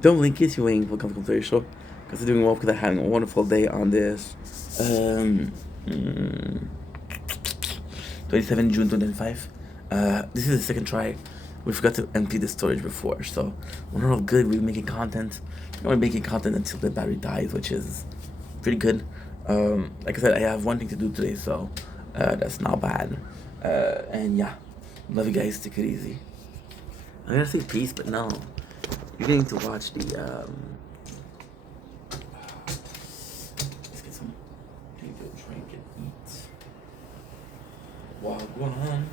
Don't link it, you ain't welcome to the show. Considering well, because I'm having a wonderful day on this. Um, mm, 27 June 2025. This is the second try. We forgot to empty the storage before, so we're not all good. We're making content. We're only making content until the battery dies, which is pretty good. Like I said, I have one thing to do today, so that's not bad. And yeah, love you guys. Take it easy. I'm gonna say peace, but no. You're getting to watch the. Let's get some. Drink and eat. Wagwan.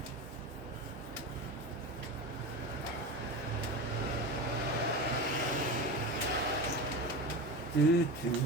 Do, do, do.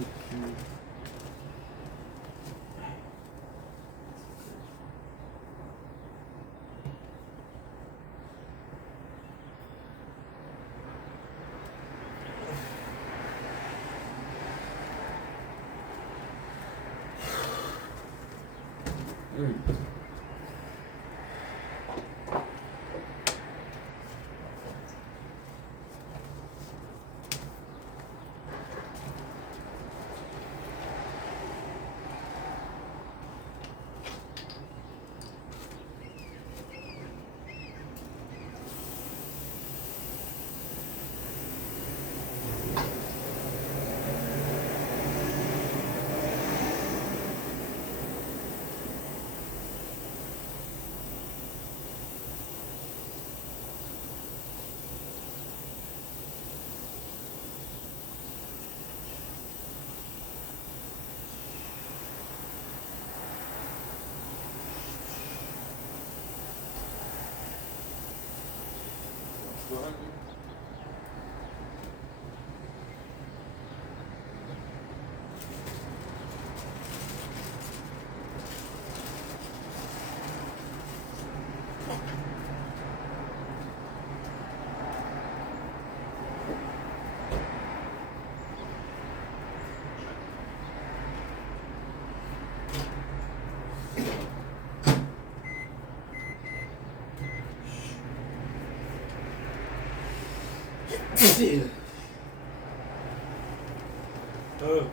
Oh.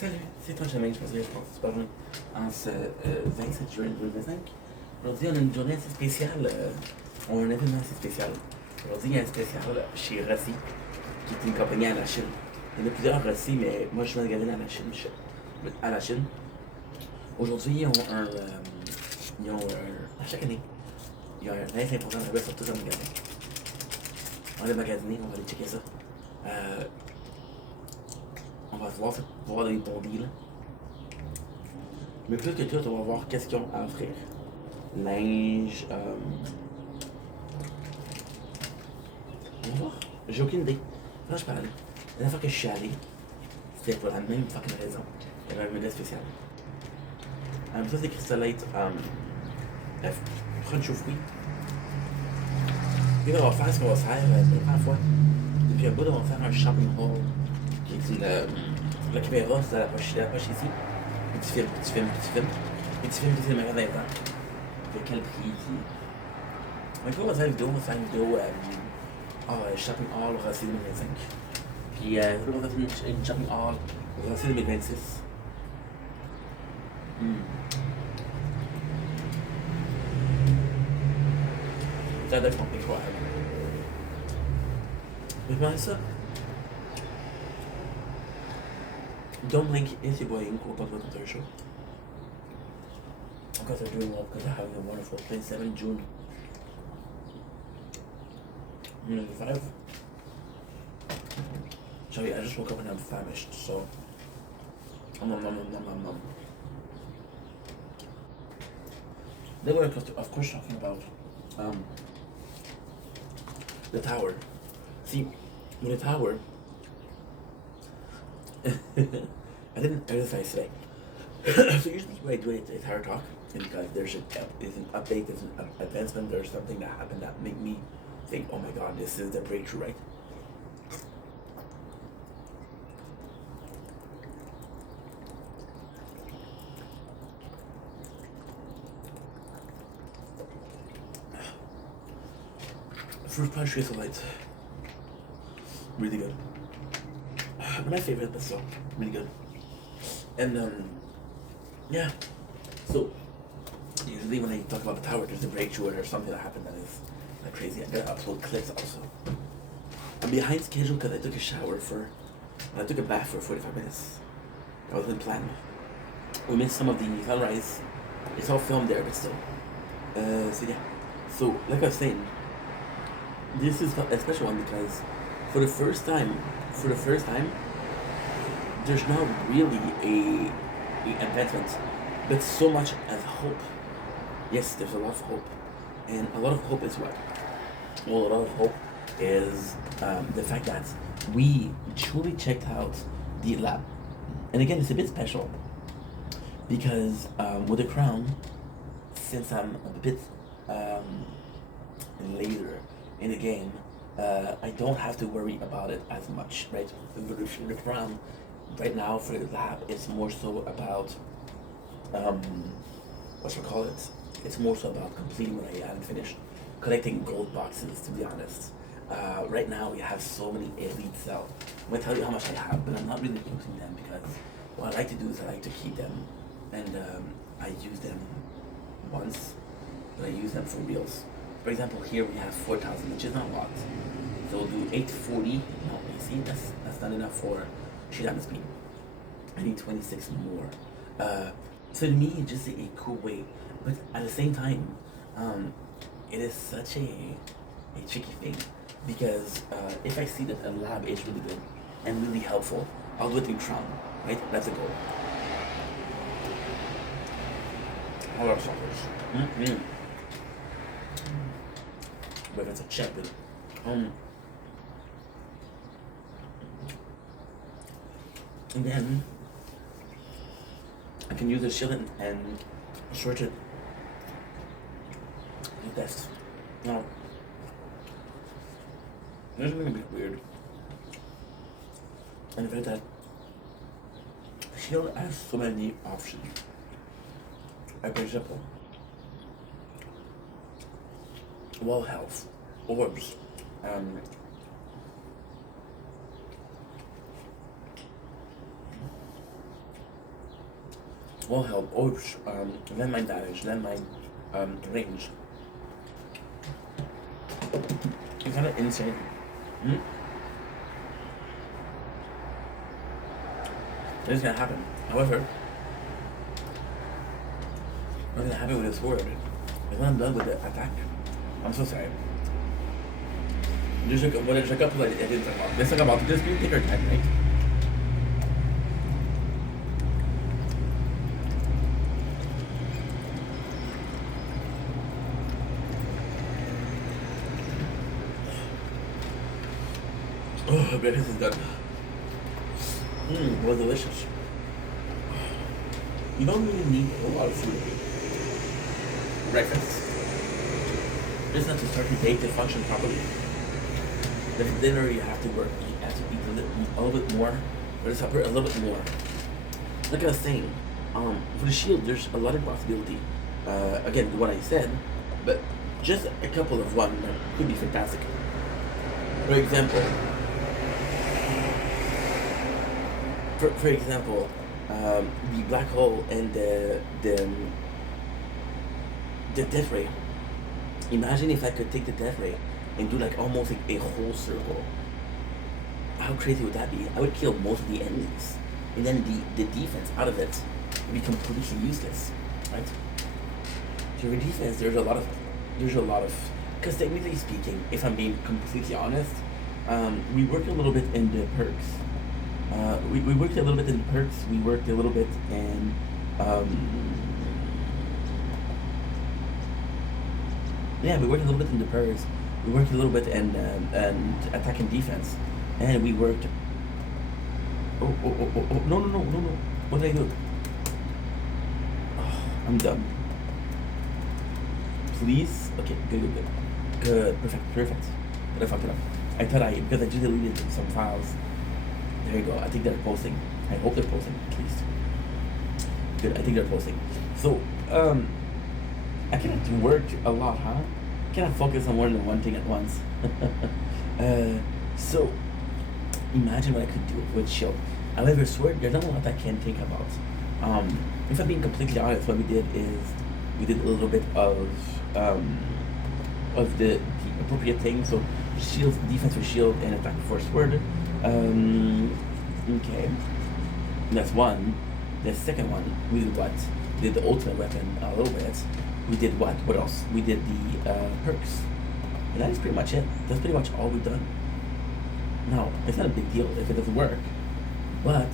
Salut, c'est toi Jamie, je pense que je pense super bien. En ce 27 juin 2025, aujourd'hui on a une journée assez spéciale, on a un événement assez spécial. Aujourd'hui il y a un spécial chez Rossi qui est une compagnie à la Chine. Il y en a plusieurs aussi, mais moi je suis magasin à la Chine. À la Chine. Aujourd'hui, ils ont un. À chaque année, il y a un 25% de rabais sur tout un magasin. On va aller magasiner, on va aller checker ça. On va voir des bons deals. Mais plus que tout, on va voir qu'est-ce qu'ils ont à offrir. Linge, on va voir. J'ai aucune idée. Là, je parlais. La dernière fois que je suis allé, c'était pour la même fucking raison. Il y avait un modèle spécial. Ça, c'est Crystallite French au fruit. Puis là, on va faire ce qu'on va faire la première fois. Depuis un bout, on va faire un shopping haul. Qui est la caméra, c'est dans la poche ici. Petit film. Petit film qui c'est le magasin dedans. De quel prix qui. Donc là, on va faire une vidéo, shopping haul Rossi 2025. Puis là, on va faire une shopping haul Rossi 2026. Ça doit être incroyable. Mais pendant ça, don't blink is your boy Inco about the third show. Because they're doing well, because they're having a wonderful 27 June. 5. Sorry, I just woke up and I'm famished, so. They were, of course, talking about the tower. See, with the tower, I didn't exercise today. So usually what I do is a tower talk, and because there's an update, there's an advancement, there's something that happened that made me think, oh my god, this is the breakthrough, right? Fruit punch with light. Really good. My favorite, but still really good. And yeah. So usually when I talk about the tower, there's a breakthrough or something that happened that is like crazy. I gotta upload clips also. I'm behind schedule because I took I took a bath for 45 minutes. That wasn't planned. We missed some of the sunrise. It's all filmed there, but still. So yeah. So like I was saying, this is a special one because for the first time, there's not really a advancement, but so much as hope. Yes, there's a lot of hope, and a lot of hope is what? Well, a lot of hope is the fact that we truly checked out the lab, and again, it's a bit special because with the crown, since I'm a bit later in the game, I don't have to worry about it as much, right? The crown right now for the lab, it's more so about it's more so about completing what I haven't finished, collecting gold boxes. To be honest, right now we have so many elite cells. I'm gonna tell you how much I have, but I'm not really using them because what I like to do is I like to keep them, and I use them once, but I use them for reals. For example, here we have 4,000, which is not a lot. So we'll do 840. No, you see, that's not enough for sheet diamond speed. I need 26 more. So to me, it's just a cool way. But at the same time, it is such a tricky thing because if I see that a lab is really good and really helpful, I'll do it in crown, right? That's a goal. A lot of suckers. But it's a champion. And then I can use the shield and search it like this. Now, this is gonna be weird. And the fact that shield has so many options. Like for example, wall health, orbs, wall health, orbs, landmine damage, landmine range. It's kind of insane. It's gonna happen. However, what's gonna happen with the sword is when I'm done with the attack. I'm so sorry. There's a couple I didn't talk about. Let's talk about this. We take our time, right? Oh, breakfast is done. Was delicious. You don't really need a lot of food. Breakfast. Just not to start your day to function properly. But for dinner, you have to work. You have to eat a little bit more. For the supper, a little bit more. Like I was saying, for the shield, there's a lot of possibility. Again, what I said, but just a couple of one could be fantastic. For example, the black hole and the death ray. Imagine if I could take the death ray and do like almost like a whole circle. How crazy would that be? I would kill most of the enemies, and then the defense out of it would be completely useless, right? So for defense, there's a lot of, because technically speaking, if I'm being completely honest, we worked a little bit in the perks. We worked a little bit in the perks. We worked a little bit in we worked a little bit in the perks. We worked a little bit in and attack and defense, and we worked. Oh no! What did I do? Oh, I'm done. Please. Okay. Good. Perfect. But I fucked it up. I thought because I just deleted some files. There you go. I think they're posting. I hope they're posting at least. Good. I think they're posting. So I cannot work a lot, huh? I cannot focus on more than one thing at once. So imagine what I could do with shield. However, sword, there's not a lot I can think about. If I'm being completely honest, what we did is we did a little bit of the appropriate thing. So shield, defense for shield, and attack for sword. Okay, that's one. The second one, we did what? We did the ultimate weapon a little bit. We did what? What else? We did the perks. And that is pretty much it. That's pretty much all we've done. Now, it's not a big deal if it doesn't work, but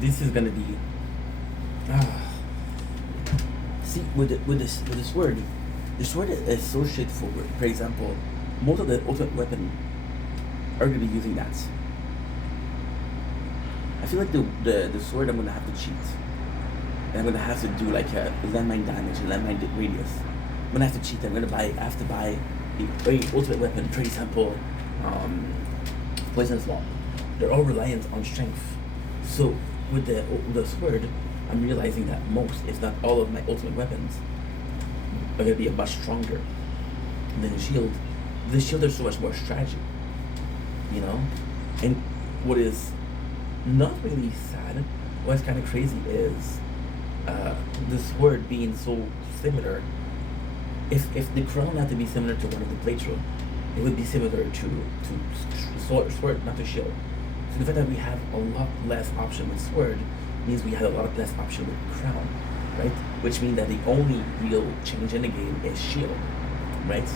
this is gonna be. See, with the sword, the sword is so straightforward. For example, most of the ultimate weapon are gonna be using that. I feel like the sword I'm gonna have to cheat. And I'm gonna have to do like a landmine damage and landmine radius. I'm gonna have to cheat. I have to buy a ultimate weapon. For example, poisonous wall. They're all reliant on strength. So with the sword, I'm realizing that most, if not all, of my ultimate weapons are gonna be much stronger than the shield. The shield, there's so much more strategy, you know. And what is not really sad, what's kind of crazy is the sword being so similar. If the crown had to be similar to one of the playthrough, it would be similar to sword, not to shield. So the fact that we have a lot less option with sword means we had a lot of less option with crown, right? Which means that the only real change in the game is shield, right?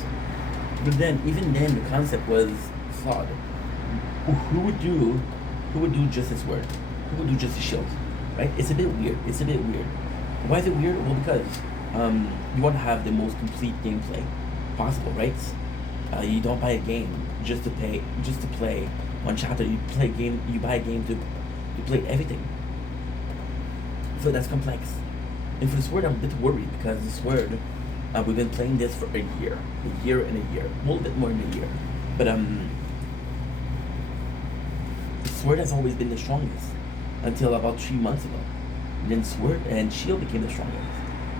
But then, even then, the concept was flawed. Who would do just a sword? Who would do just a shield? Right? It's a bit weird. Why is it weird? Well, because you want to have the most complete gameplay possible, right? You don't buy a game just to play one chapter. You buy a game to play everything. So that's complex. And for the sword, I'm a bit worried because the sword, we've been playing this for a year and a year, a little bit more than a year. But the sword has always been the strongest until about 3 months ago. And then sword and shield became the strongest.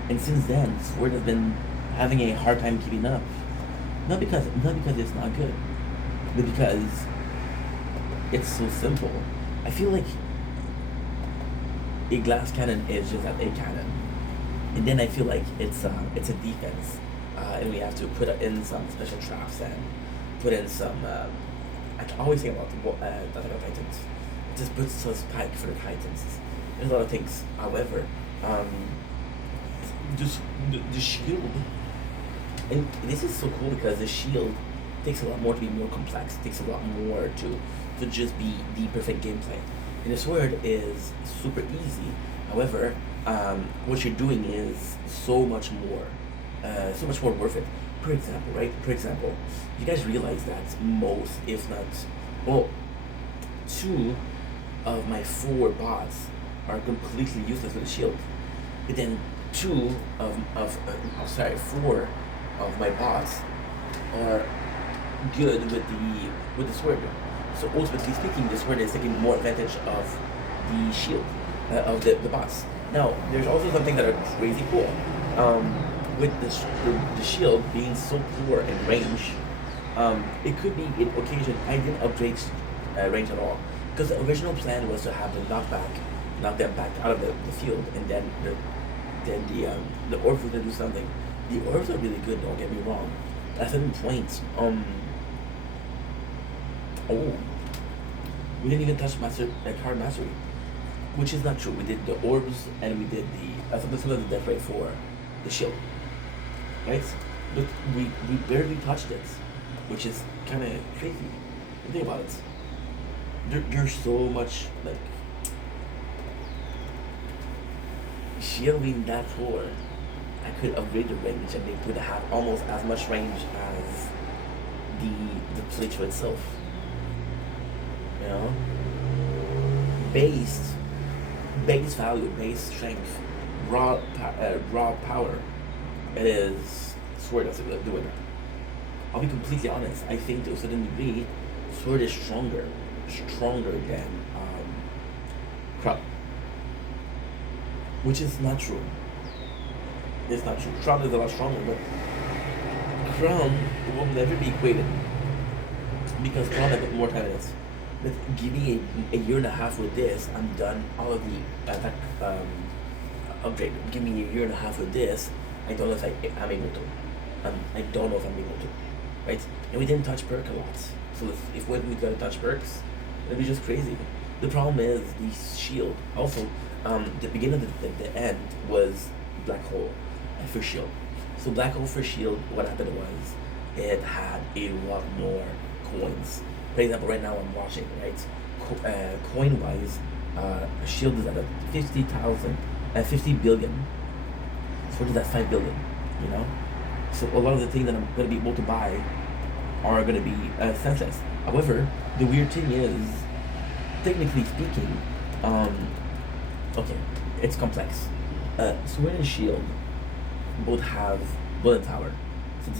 And since then, sword has been having a hard time keeping up. Not because it's not good, but because it's so simple. I feel like a glass cannon is just a cannon, and then I feel like it's a defense, and we have to put in some special traps and put in some I can always think about Attack on Titans. It just puts some spike for the Titans. There's a lot of things. However, um, just the shield, and this is so cool because the shield takes a lot more to be more complex. It takes a lot more to just be the perfect gameplay. And the sword is super easy. However, what you're doing is so much more worth it. For example, right? For example, you guys realize that most, if not, well, two of my four bots are completely useless with a shield. But then four of my bots are good with the sword. So ultimately speaking, the sword is taking more advantage of the shield of the bots. Now, there's also something that are crazy cool. With the shield being so poor in range, it could be in occasion I didn't upgrade range at all because the original plan was to have the knock them back out of the field, and then the orbs were gonna do something. The orbs are really good. Don't get me wrong. At certain points, oh, we didn't even touch card mastery, which is not true. We did the orbs and we did some of the death rate for the shield, right? But we barely touched it, which is kind of crazy. Think about it. There's so much like shielding that poor. I could upgrade the range and they could have almost as much range as the playthrough itself. You know, base base value, base strength, raw power. It is Sword that's the winner. I'll be completely honest. I think to a certain degree, Sword is stronger than Crown, which is not true. It's not true. Crown is a lot stronger, but Crown will never be equated because Crown has more time in it. But give me a year and a half with this, I'm done. All of the attack upgrade. Give me a year and a half with this. I don't know if I'm able to. I don't know if I'm able to. Right? And we didn't touch perk a lot. So if when we gotta touch perks, it'd be just crazy. The problem is the shield. Also, the beginning of the end was black hole for shield. So black hole for shield, what happened was it had a lot more coins. For example, right now I'm watching, right? Coin wise, shield is at a 50 billion. Sword is at 5 billion, you know? So a lot of the things that I'm going to be able to buy are going to be senseless. However, the weird thing is, technically speaking, okay, it's complex. Sword and shield both have bullet power. So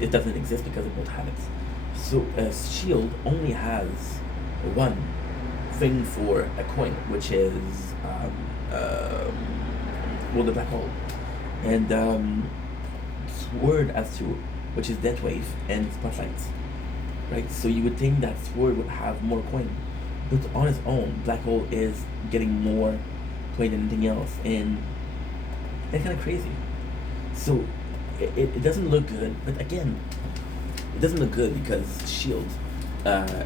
it doesn't exist because they both have it. So shield only has one thing for a coin, which is the black hole, and sword has two, which is death wave and spotlight, right? So you would think that sword would have more coin, but on its own, black hole is getting more coin than anything else, and that's kind of crazy. So it doesn't look good, but again, it doesn't look good because shield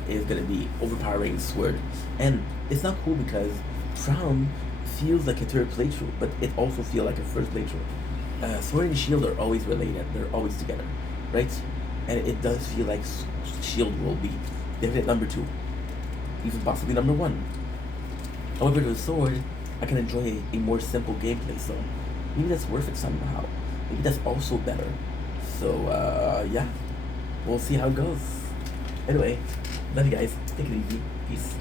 is gonna be overpowering sword, and it's not cool because crown feels like a third playthrough, but it also feels like a first playthrough. Sword and shield are always related; they're always together, right? And it does feel like shield will be definite number 2, even possibly number 1. However, with sword, I can enjoy a more simple gameplay, so maybe that's worth it somehow. Maybe that's also better. So yeah, we'll see how it goes. Anyway, love you guys. Take it easy. Peace.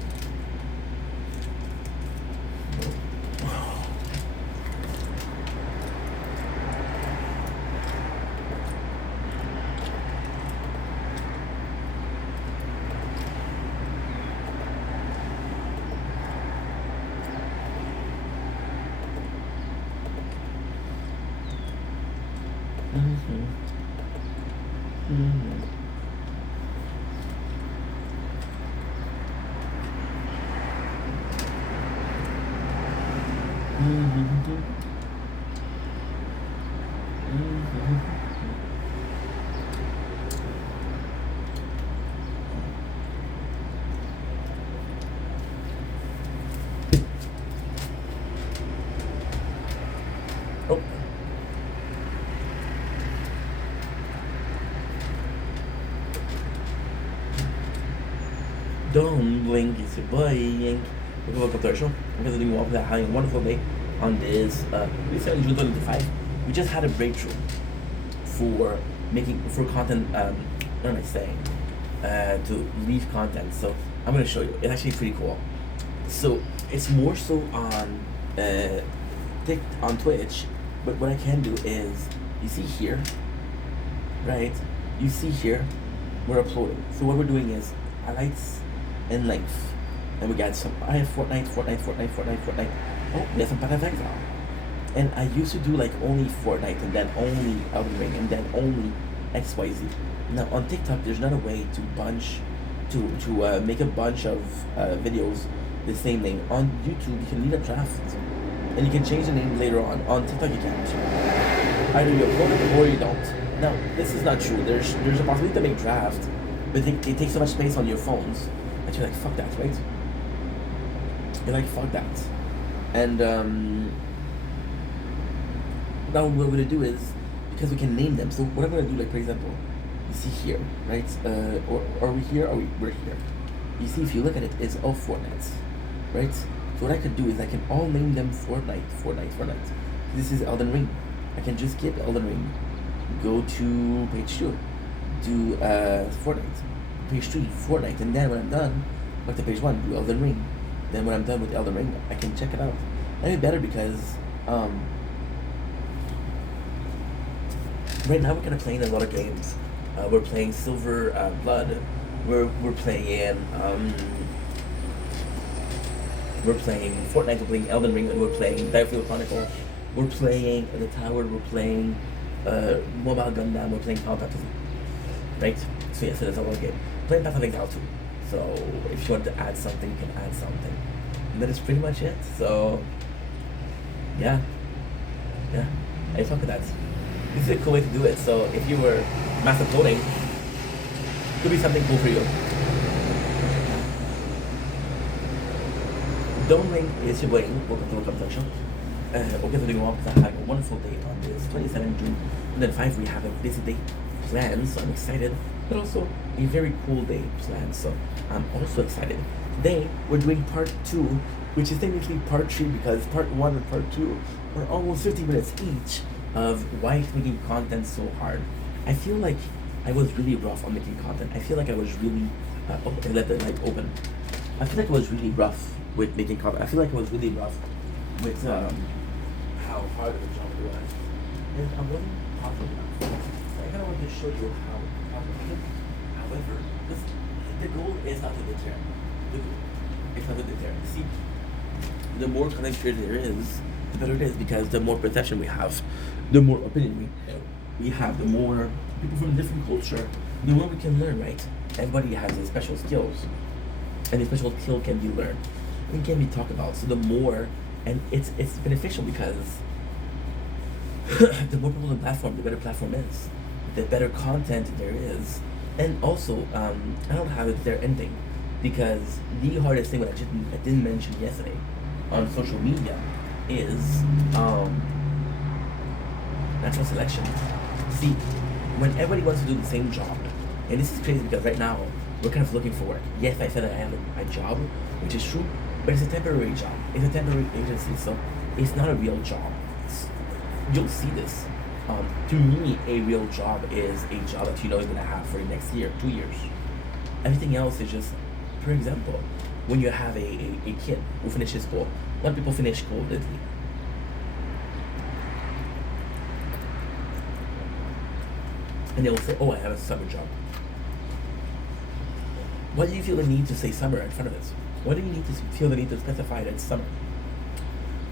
Mm-hmm. Mm-hmm. Mm-hmm. Mm-hmm. Don't blink, it's your boy Yank. Welcome to our show. I'm going to do having a wonderful day on this recently June 25. We just had a breakthrough for content, what am I saying? To leave content. So I'm going to show you. It's actually pretty cool. So it's more so on on Twitch, but what I can do is, you see here, right? You see here, we're uploading. So what we're doing is highlights and length. And we got some, I have Fortnite. Oh, we have some Path of Exile. And I used to do like only Fortnite and then only Elden Ring and then only XYZ. Now on TikTok, there's not a way to make a bunch of videos the same name. On YouTube, you can leave a draft and you can change the name later on. On TikTok, you can't. Either you upload it or you don't. Now, this is not true. There's a possibility to make draft, but it takes so much space on your phones that you're like, fuck that, right? You're like, fuck that. And now what we're gonna do is, because we can name them, so what I'm gonna do, like for example, you see here, right? Or are we here? We're here. You see, if you look at it, it's all Fortnite, right? So what I could do is I can all name them Fortnite. This is Elden Ring. I can just skip Elden Ring, go to page 2, do Fortnite, page 3, Fortnite, and then when I'm done, back to page 1, do Elden Ring. Then when I'm done with Elden Ring, I can check it out. That'd be better because right now we're kind of playing a lot of games. We're playing Silver Blood. We're playing Fortnite. We're playing Elden Ring. And we're playing Battlefield Chronicle. We're playing The Tower. We're playing Mobile Gundam. We're playing Final Fantasy. Right? So yes, there's a lot of games. Playing Path of Exile too. So if you want to add something, you can add something. And that is pretty much it. So yeah, I talk with that. This is a cool way to do it. So if you were mass uploading, could be something cool for you. Don't ring is your way. Welcome to the show. We're getting off because I had a wonderful day on this 27th June. And then 5 we have a busy day planned, so I'm excited. But also a very cool day planned, so I'm also excited. Today we're doing part 2, which is technically part 3 because part 1 and part 2 are almost 50 minutes each of why it's making content so hard. I feel like I was really rough on making content. I feel like I was really I let the light open. I feel like I was really rough with making content. I feel like I was really rough with how hard of a job it was. And I wasn't powerful enough. I kind of wanted to show you how complicated. However, the goal is not to deter. It's not to deter. See, the more content creator there is, the better it is because the more perception we have, the more opinion we have, the more people from a different culture, the more we can learn, right? Everybody has their special skills, and the special skill can be learned. It can be talked about. So the more, and it's beneficial because the more people on the platform, the better platform is, the better content there is, and also I don't have it there ending, because the hardest thing that I didn't mention yesterday on social media is natural selection. See, when everybody wants to do the same job, and this is crazy because right now we're kind of looking for work. Yes, I said I have a job, which is true, but it's a temporary job. It's a temporary agency, so it's not a real job. You'll see this. To me, a real job is a job that you know you're gonna have for the next year, 2 years. Everything else is just, for example, when you have a kid who finishes school. A lot of people finish school literally. And they will say, oh, I have a summer job. Why do you feel the need to say summer in front of it? Why do you need to feel the need to specify that it's summer?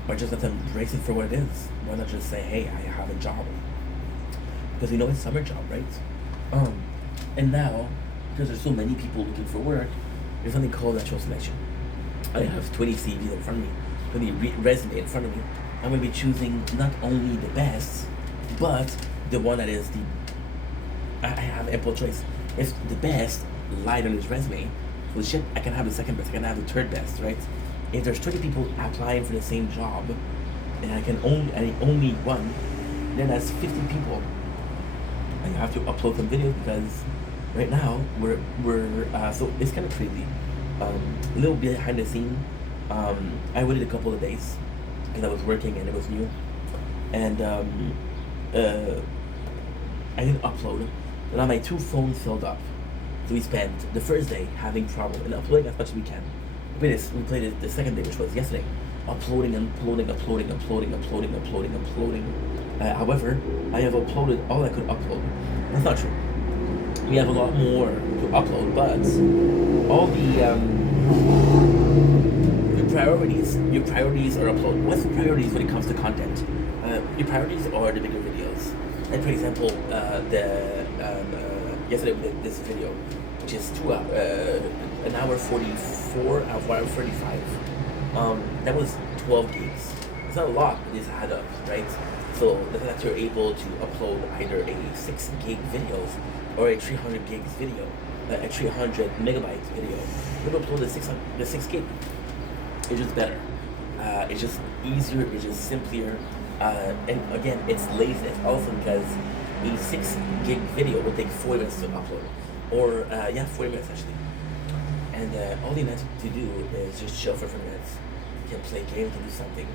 Or just let them embrace it for what it is? Why not just say, hey, I have a job? Because we know it's summer job, right? And now, because there's so many people looking for work, there's something called natural selection. I have 20 CVs in front of me, 20 resume in front of me. I'm going to be choosing not only the best, but the one that is I have ample choice. If the best lied on his resume, well shit, I can have the second best, I can have the third best, right? If there's 20 people applying for the same job, and I only one, then that's 50 people. And you have to upload some videos because right now we're so it's kind of crazy. A little behind the scene. I waited a couple of days because I was working and it was new, and uh, I didn't upload. And now my two phones filled up. So we spent the first day having trouble in uploading as much as we can. We played it the second day, which was yesterday, uploading, uploading. However, I have uploaded all I could upload. That's not true. We have a lot more to upload, but all the your priorities are upload. What's the priorities when it comes to content? Your priorities are the bigger videos. Like for example, yesterday we did this video, which is an hour 44, an hour 35. That was 12 gigs. It's not a lot, but it's add up, right? So the fact that you're able to upload either a 6 gig videos or a 300 gigs video, a 300 megabytes video, you can upload the 6 gig. It's just better. It's just easier. It's just simpler. And again, it's laziness also because a 6 gig video will take 40 minutes to upload, or 40 minutes actually. And all you need to do is just chill for 5 minutes. You can play games, you can do something,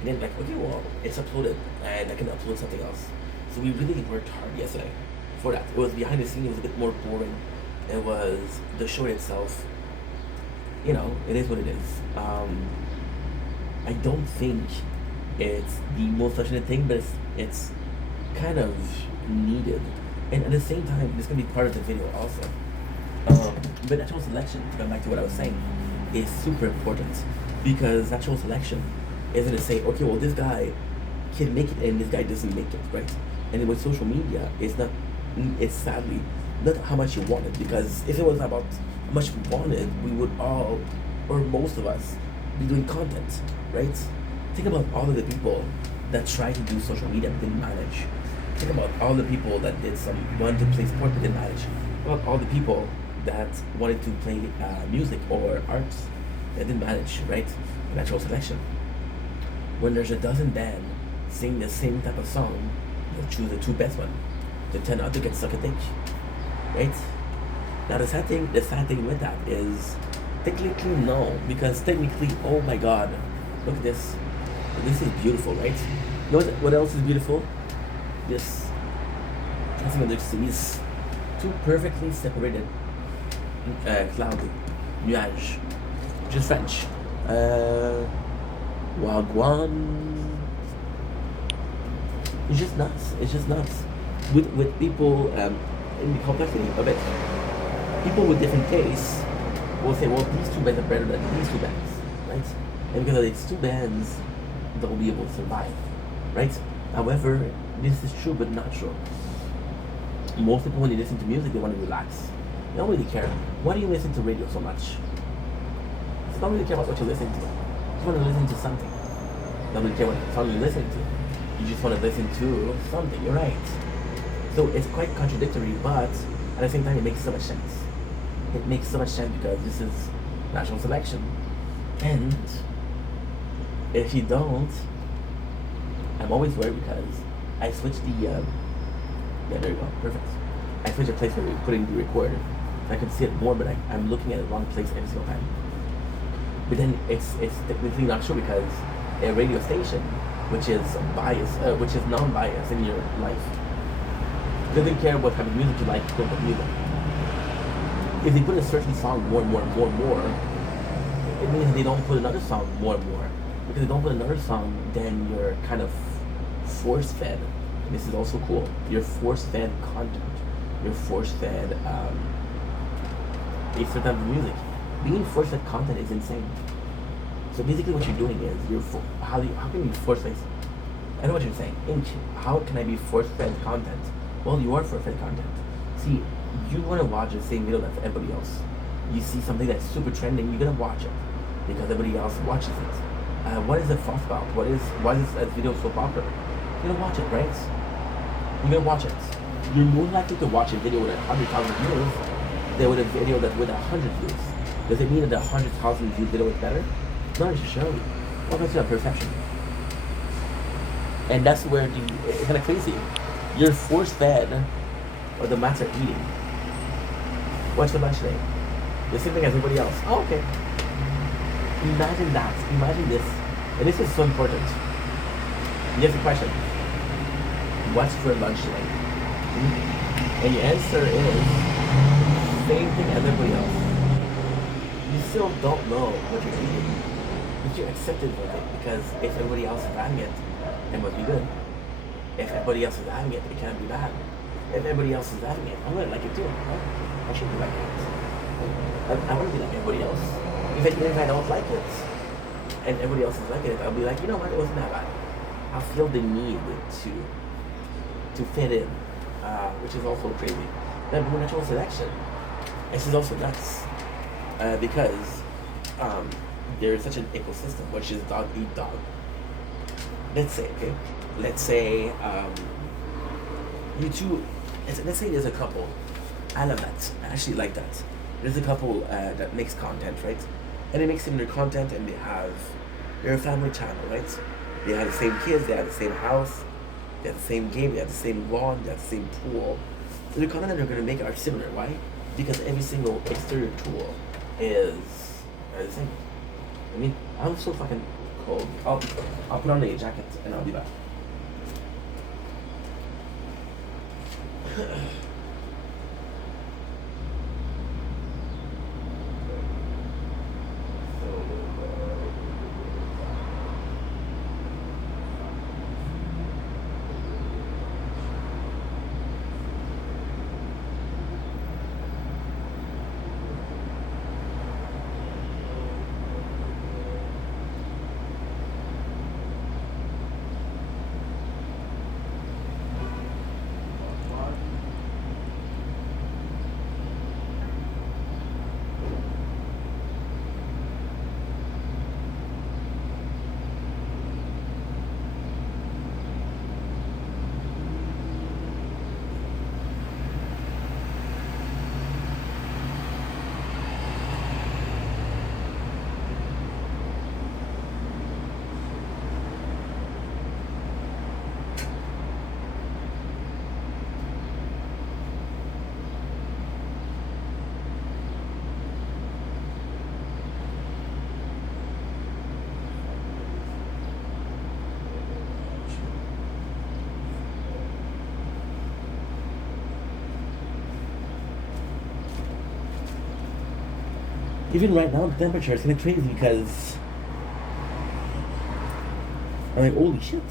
and then like, okay, well, it's uploaded, and I can upload something else. So we really worked hard yesterday for that. It was behind the scenes. It was a bit more boring. It was the show itself. You know, it is what it is. I don't think it's the most passionate thing, but it's kind of needed. And at the same time, this can be part of the video also. But natural selection, to come back to what I was saying, is super important because natural selection isn't to say, okay, well, this guy can make it and this guy doesn't make it, right? And with social media, it's sadly not how much you wanted, because if it was about how much we wanted, we would all, or most of us, be doing content, right? Think about all of the people that tried to do social media but didn't manage. Think about all the people that wanted to play sport but didn't manage. About all the people that wanted to play music or arts that didn't manage, right? Natural selection. When there's a dozen band sing the same type of song, you'll choose the two best one. The 10 other get suck a dick, right? Now the sad thing with that is technically no, because technically, oh my god, look at this. This is beautiful, right? You know what else is beautiful? This crossing of the seas, two perfectly separated cloud, nuage, which is French. Wagwan. It's just nuts. It's just nuts. With people in the complexity of it, people with different tastes will say, well, these two bands are better than these two bands, right? And because of these two bands, they'll be able to survive, right? However, this is true but not true. Most people, when they listen to music, they want to relax. They don't really care. Why do you listen to radio so much? You don't really care about what you're listening to. You just want to listen to something. You don't really care what song you're listening to. You just want to listen to something. You're right. So it's quite contradictory, but at the same time, it makes so much sense. It makes so much sense because this is natural selection. And if you don't, I'm always worried because I switched the, yeah, there you go, perfect. I switched the place where we're putting the recorder. I can see it more, but I'm looking at the wrong place every single time. But then it's technically not true because a radio station, which is biased, which is non-biased in your life, doesn't care what kind of music you like, don't put music. If they put a certain song more, it means they don't put another song more. Because they don't put another song, then you're kind of force-fed. This is also cool. You're force-fed content. You're force-fed a certain type of music. Being force-fed content is insane. So basically what you're doing is, how can you force-fed? I know what you're saying. How can I be force-fed content? Well, you are force-fed content. See, you want to watch the same video that everybody else. You see something that's super trending, you're gonna watch it because everybody else watches it. What is it false about? Why is this video so popular? You're gonna watch it, right? You're gonna watch it. You're more likely to watch a video with 100,000 views than with a video that with 100 views. Does it mean that the 100,000 view video is better? No, it should show you. Well, that's your perception. And that's where it's kind of crazy. You're force-fed, or the mats are eating. What's for lunch today? The same thing as everybody else. Oh, okay. Imagine that. Imagine this. And this is so important. Here's the question. What's for lunch today? And the answer is same thing as everybody else. You still don't know what you're eating, but you're accepted with it because if everybody else is having it, it must be good. If everybody else is having it, it can't be bad. If everybody else is having it, I'm gonna like it too. I should be like it. I want to be like everybody else. Even if I don't like it, and everybody else is liking it, I'll be like, you know what, it wasn't that bad. I feel the need to fit in, which is also crazy. That natural selection, this is also nuts, because there is such an ecosystem, which is dog eat dog. Let's say, okay, let's say you two, let's say there's a couple. I love that. I actually like that. There's a couple that makes content, right? And they make similar content, and they're a family channel, right? They have the same kids, they have the same house, they have the same game, they have the same lawn, they have the same pool. So the content that they're gonna make are similar. Why? Because every single exterior tool is the same. I mean, I'm so fucking cold. I'll put on a jacket and I'll be back. Even right now, the temperature is kind of crazy because I'm like, holy shit.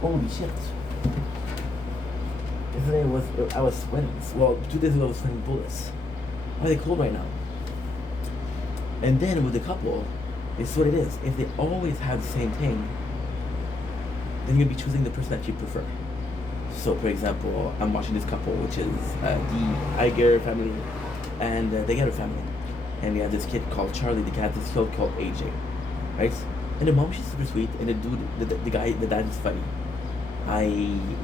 Holy shit. Yesterday I was sweating. Well, 2 days ago I was sweating bullets. Why are they cold right now? And then with the couple, it's what it is. If they always have the same thing, then you'll be choosing the person that you prefer. So, for example, I'm watching this couple, which is the Iger family and they get a family. And they have this kid called Charlie, the cat, this kid called AJ, right? And the mom, she's super sweet, and the dude, the guy, the dad is funny. I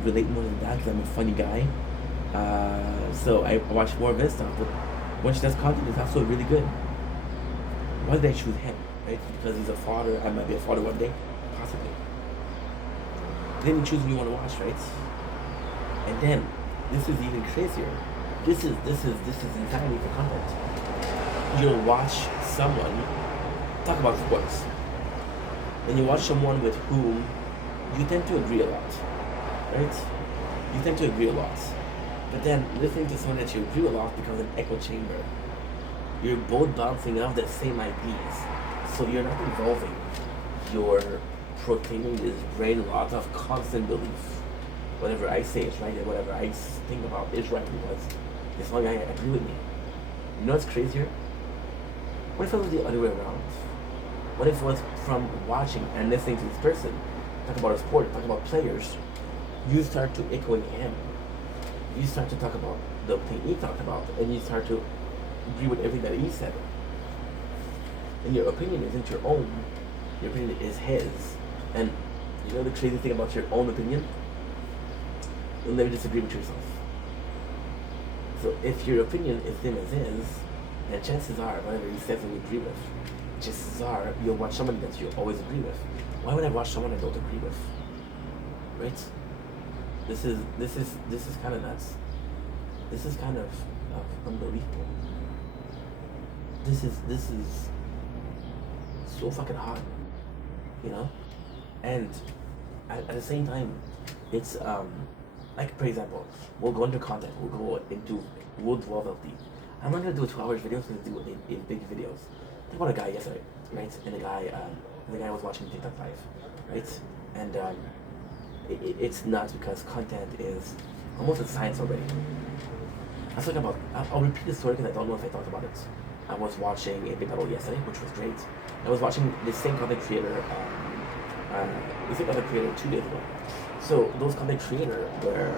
relate more to the dad because I'm a funny guy. So I watch more of his stuff, but when she does content, it's also really good. Why did I choose him, right? Because he's a father, I might be a father one day, possibly. Then you choose who you want to watch, right? And then, this is even crazier. This is entirely for content. You'll watch someone talk about sports, and you watch someone with whom you tend to agree a lot, right? You tend to agree a lot, but then listening to someone that you agree a lot becomes an echo chamber. You're both bouncing off the same ideas, so you're not involving. You're proclaiming this brain rot of constant belief. Whatever I say is right, and whatever I think about is right because this one guy agree with me. You know what's crazier? What if it was the other way around? What if it was from watching and listening to this person talk about a sport, talk about players, you start to echo him. You start to talk about the thing he talked about, and you start to agree with everything that he said. And your opinion isn't your own. Your opinion is his. And you know the crazy thing about your own opinion? You'll never disagree with yourself. So if your opinion is same as his, then chances are whatever he says you agree with. Chances are you'll watch someone that you always agree with. Why would I watch someone I don't agree with? Right? This is kind of nuts. This is kind of unbelievable. This is so fucking hard, you know. And at the same time, it's like for example, we'll go into content, we'll delve deep. I'm not gonna do a 2 hours video. I'm gonna do a big videos. Think about a guy yesterday, right? And the guy was watching TikTok live, right? And it's nuts because content is almost a science already. I was talking about. I'll repeat the story because I don't know if I talked about it. I was watching a big battle yesterday, which was great. I was watching the same content creator. The same content creator 2 days ago. So those content creator were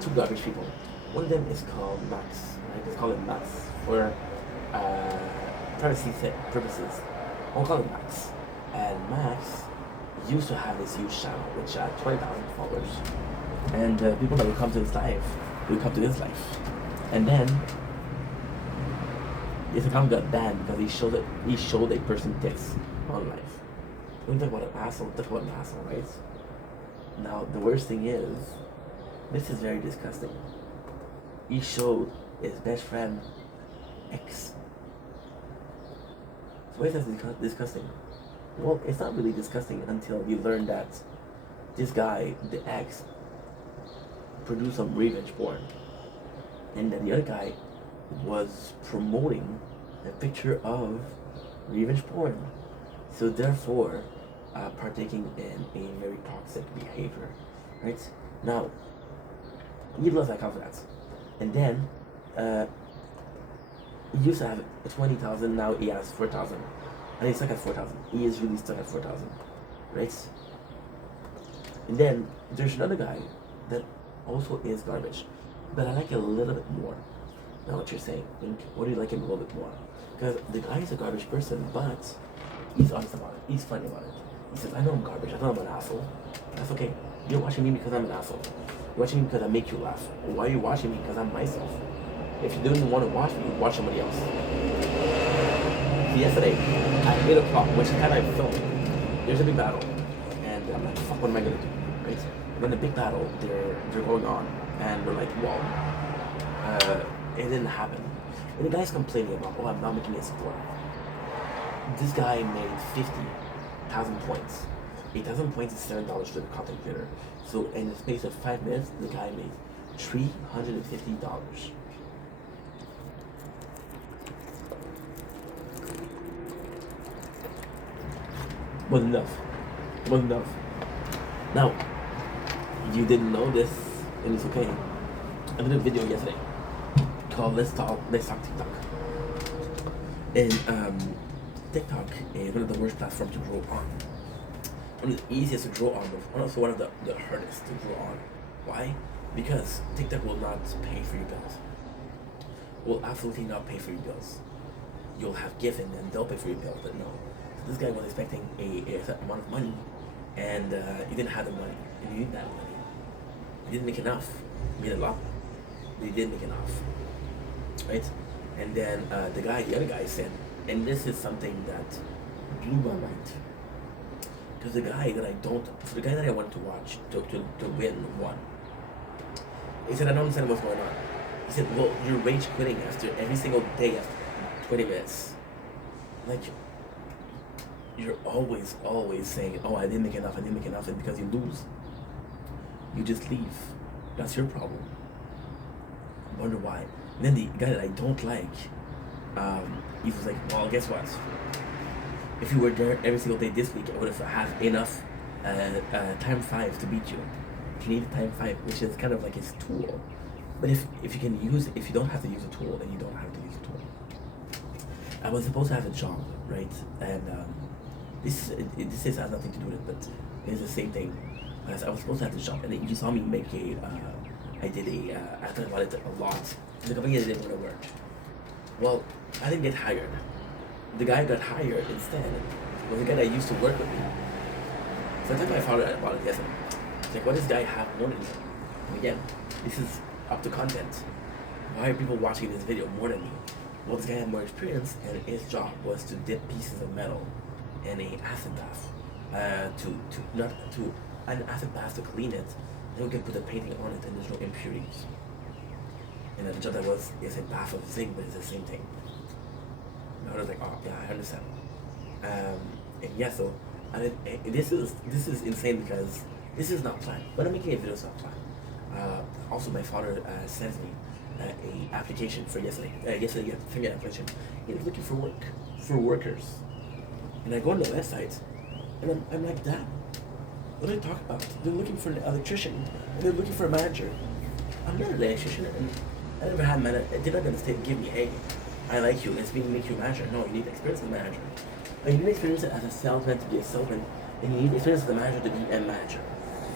two garbage people. One of them is called Max. Right? Let's call him Max for privacy purposes. I'll call him Max. And Max used to have this huge channel, which had 20,000 followers, and people that would come to his life would come to his life, and then his account got banned because he showed a person tits on live. When you talk about an asshole, talk about an asshole, right? Now the worst thing is, this is very disgusting. He showed his best friend ex. So why is that disgusting? Well, it's not really disgusting until you learn that this guy, the ex, produced some revenge porn, and then the other guy was promoting a picture of revenge porn. So therefore, partaking in a very toxic behavior, right? Now, he lost that confidence, and then he used to have 20,000. Now he has 4,000. And he's stuck at 4,000. He is really stuck at 4,000, right? And then there's another guy that also is garbage, but I like it a little bit more. Now what you're saying, Link, what do you like him a little bit more? Because the guy is a garbage person, but he's honest about it. He's funny about it. He says, I know I'm garbage. I know I'm an asshole. That's okay. You're watching me because I'm an asshole. You're watching me because I make you laugh. Why are you watching me? Because I'm myself. If you didn't want to watch me, watch somebody else. Yesterday at 8 o'clock, which kind of filming, there's a big battle, and I'm like, fuck, what am I gonna do, right? And then the big battle, they're going on, and we're like, well, it didn't happen. And the guy's complaining about, oh, I'm not making a score. This guy made 50,000 points. 8,000 points is $7 to the content creator. So in the space of 5 minutes, the guy made $350. Wasn't enough. Wasn't enough. Now, you didn't know this, and it's okay. I did a video yesterday called Let's Talk TikTok. And TikTok is one of the worst platforms to grow on. One of the easiest to grow on, but also one of the hardest to grow on. Why? Because TikTok will not pay for your bills. Will absolutely not pay for your bills. You'll have given and they'll pay for your bills, but no. This guy was expecting a certain amount of money, and he didn't have the money, and he didn't have money. He didn't make enough. He made a lot, but he didn't make enough, right? And then the other guy said, and this is something that blew my mind, because the guy that I wanted to watch to win won. He said, I don't understand what's going on. He said, well, you're rage quitting after every single day after 20 minutes, like. You're always saying, oh, I didn't make enough, and because you lose, you just leave. That's your problem. I wonder why. And then the guy that I don't like, he was like, well, guess what? If you were there every single day this week, I would have had enough time 5 to beat you. You need time 5, which is kind of like his tool. But if you don't have to use a tool, then you don't have to use a tool. I was supposed to have a job, right? And this has nothing to do with it, but it's the same thing. As I was supposed to have this job, and then you saw me make I thought about it a lot. The company didn't want to work. Well, I didn't get hired. The guy got hired instead was the guy that used to work with me. So I talked to my father about it yesterday. It's like, what does this guy have more than me? And again, this is up to content. Why are people watching this video more than me? Well, this guy had more experience, and his job was to dip pieces of metal in a acid bath, an acid bath to clean it, Then we can put the painting on it and there's no impurities. And then the job that was is a bath of zinc, but it's the same thing. And I was like, oh yeah, I understand. And yeah, so this is insane because this is not planned. When I'm making a video, it's not planned. Also, my father sends me a application for yesterday. Yesterday, yeah, sent me an application. He was looking for workers, and I go on the website, and I'm like, Dad, what are they talking about? They're looking for an electrician, and they're looking for a manager. I'm not an electrician, and I never had a manager. They're not gonna give me, hey, I like you, let's make you a manager. No, you need experience as a manager. And you need experience as a salesman to be a salesman, and you need experience as a manager to be a manager.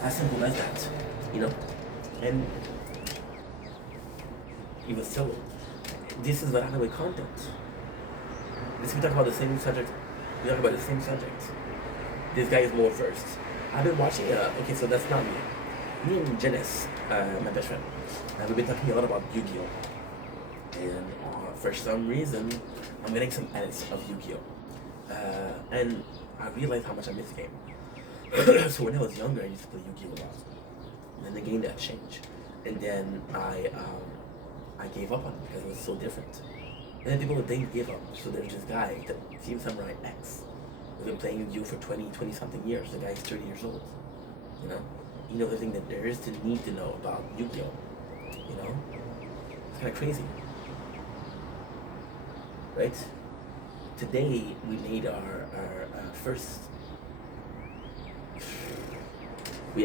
As simple as that, you know? And he was telling, this is what happened with content. This we talk about the same subject. We talk about the same subject. This guy is more first. I've been watching. Okay, so that's not me. Me and Janice, my best friend, we've been talking a lot about Yu-Gi-Oh. And for some reason, I'm getting some edits of Yu-Gi-Oh. And I realized how much I miss the game. So when I was younger, I used to play Yu-Gi-Oh a lot. And then the game got changed, and then I gave up on it because it was so different. And then people would think give up. So there's this guy, Team Samurai X, who's been playing Yu-Gi-Oh for 20 something years. The guy's 30 years old. You know, he knows everything that there is to need to know about Yu-Gi-Oh. You know, it's kind of crazy, right? Today we made our first. We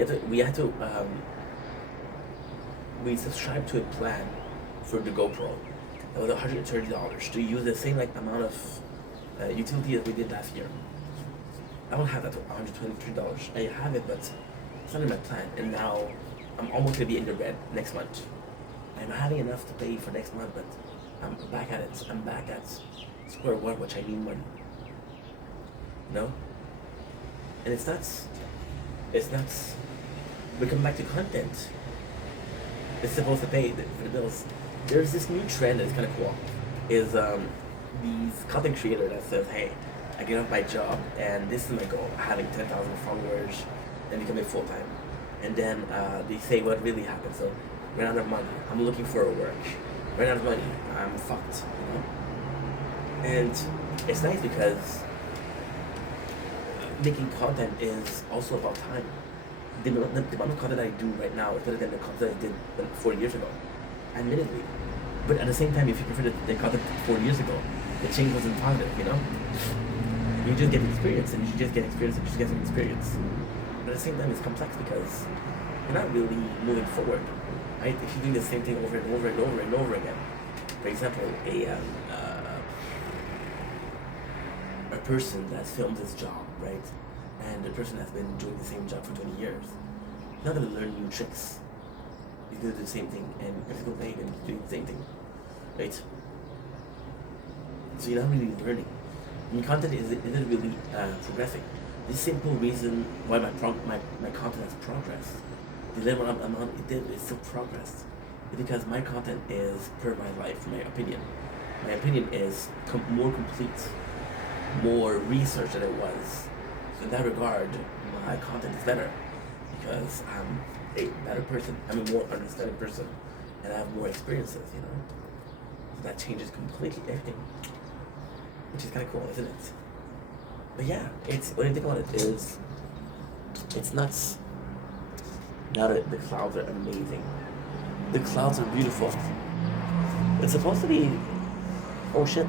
subscribed to a plan for the GoPro. That was $130 to use the same like amount of utility as we did last year. I don't have that $123. I have it, but it's not in my plan. And now I'm almost gonna be in the red next month. I'm having enough to pay for next month, but I'm back at it. I'm back at square one, which I need money. You know? And it's nuts. It's nuts. We come back to content. It's supposed to pay for the bills. There's this new trend that's kind of cool. Is these content creator that says, hey, I get off my job and this is my goal, having 10,000 followers and becoming full-time. And then they say what really happened. So, ran out of money. I'm looking for a work. Ran out of money. I'm fucked. You know? And it's nice because making content is also about time. The amount of content I do right now is better than the content I did 4 years ago, admittedly. But at the same time, if you prefer the content 4 years ago, the change wasn't positive, you know? You just get experience, and you should just get experience, and you just get some experience. But at the same time, it's complex because you're not really moving forward, right? If you're doing the same thing over and over and over and over again. For example, a person that filmed his job, right? And the person has been doing the same job for 20 years. He's not going to learn new tricks. He's going to do the same thing, and every single day he's going to be doing the same thing, right? So you're not really learning. And your content isn't really progressing. The simple reason why my content has progressed, the level amount it did, is still progressed, is because my content is per my life, my opinion. My opinion is more complete, more research than it was. So in that regard, my content is better because I'm a better person. I'm a more understanding person, and I have more experiences. You know, so that changes completely everything, which is kind of cool, isn't it? But yeah, it's when you think about it, it's nuts. Now that the clouds are amazing, the clouds are beautiful. It's supposed to be. Oh shit.